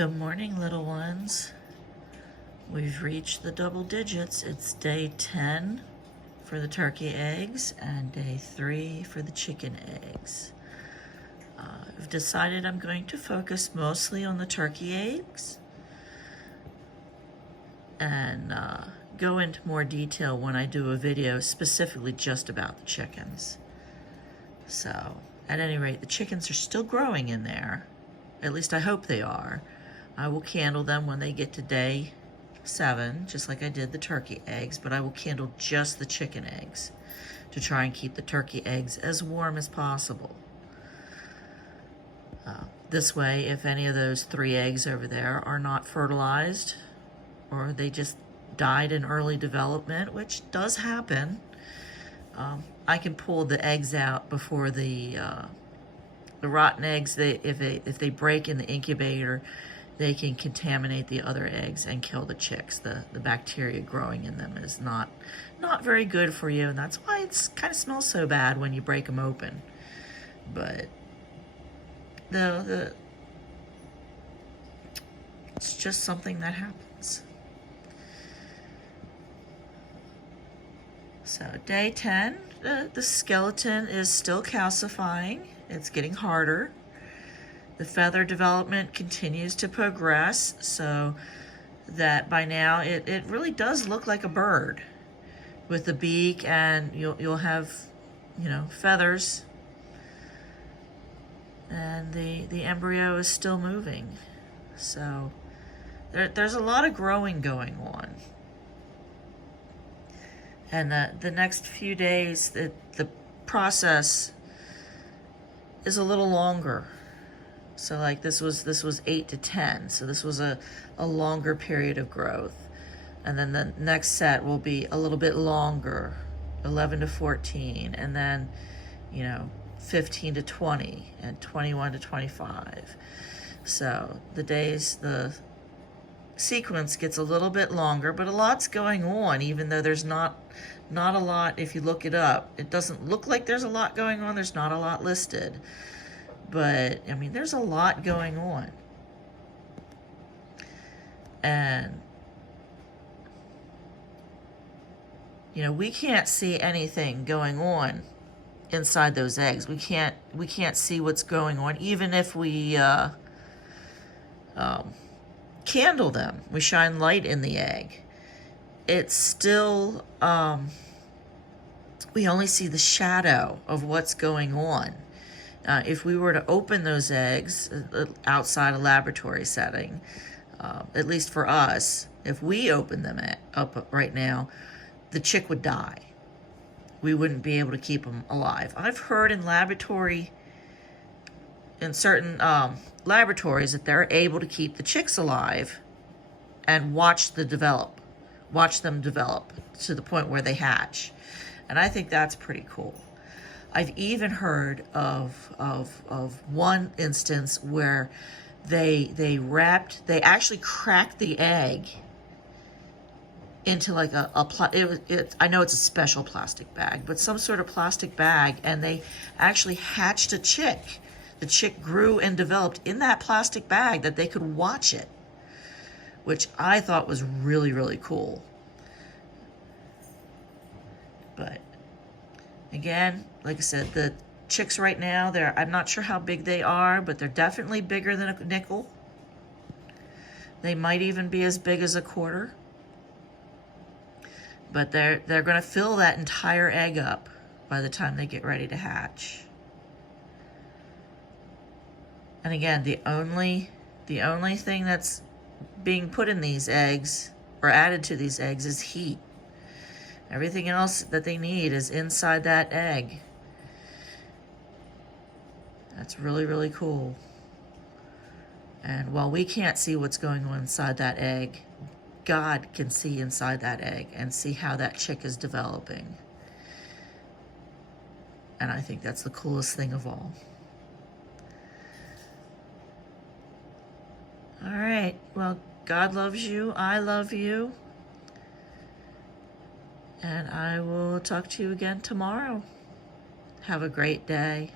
Good morning, little ones. We've reached the double digits. It's day 10 for the turkey eggs and day 3 for the chicken eggs. I've decided I'm going to focus mostly on the turkey eggs and go into more detail when I do a video specifically just about the chickens. So, at any rate, the chickens are still growing in there. At least I hope they are. I will candle them when they get to day 7, just like I did the turkey eggs, but I will candle just the chicken eggs to try and keep the turkey eggs as warm as possible. This way, if any of those 3 eggs over there are not fertilized, or they just died in early development, which does happen, I can pull the eggs out before the rotten eggs. If they break in the incubator, they can contaminate the other eggs and kill the chicks. The bacteria growing in them is not very good for you, and that's why it's kind of smells so bad when you break them open. But it's just something that happens. So day 10, the skeleton is still calcifying. It's getting harder. The feather development continues to progress, so that by now it really does look like a bird with the beak, and you'll have, feathers, and the embryo is still moving. So there's a lot of growing going on. And the next few days, the process is a little longer. So like this was 8 to 10, so this was a longer period of growth. And then the next set will be a little bit longer, 11 to 14, and then 15 to 20, and 21 to 25. So the sequence gets a little bit longer, but a lot's going on, even though there's not a lot. If you look it up, it doesn't look like there's a lot going on. There's not a lot listed. But, I mean, there's a lot going on. And, we can't see anything going on inside those eggs. We can't see what's going on, even if we candle them. We shine light in the egg. It's still, we only see the shadow of what's going on. If we were to open those eggs outside a laboratory setting, at least for us, if we open them up right now, the chick would die. We wouldn't be able to keep them alive. I've heard in certain laboratories that they're able to keep the chicks alive and watch them develop to the point where they hatch. And I think that's pretty cool. I've even heard of one instance where they actually cracked the egg into like I know it's a special plastic bag, but some sort of plastic bag, and they actually hatched a chick. The chick grew and developed in that plastic bag that they could watch it, which I thought was really, really cool. But again, like I said, the chicks right now, I'm not sure how big they are, but they're definitely bigger than a nickel. They might even be as big as a quarter. But they're going to fill that entire egg up by the time they get ready to hatch. And again, the only thing that's being put in these eggs or added to these eggs is heat. Everything else that they need is inside that egg. That's really, really cool. And while we can't see what's going on inside that egg, God can see inside that egg and see how that chick is developing. And I think that's the coolest thing of all. All right, well, God loves you. I love you. And I will talk to you again tomorrow. Have a great day.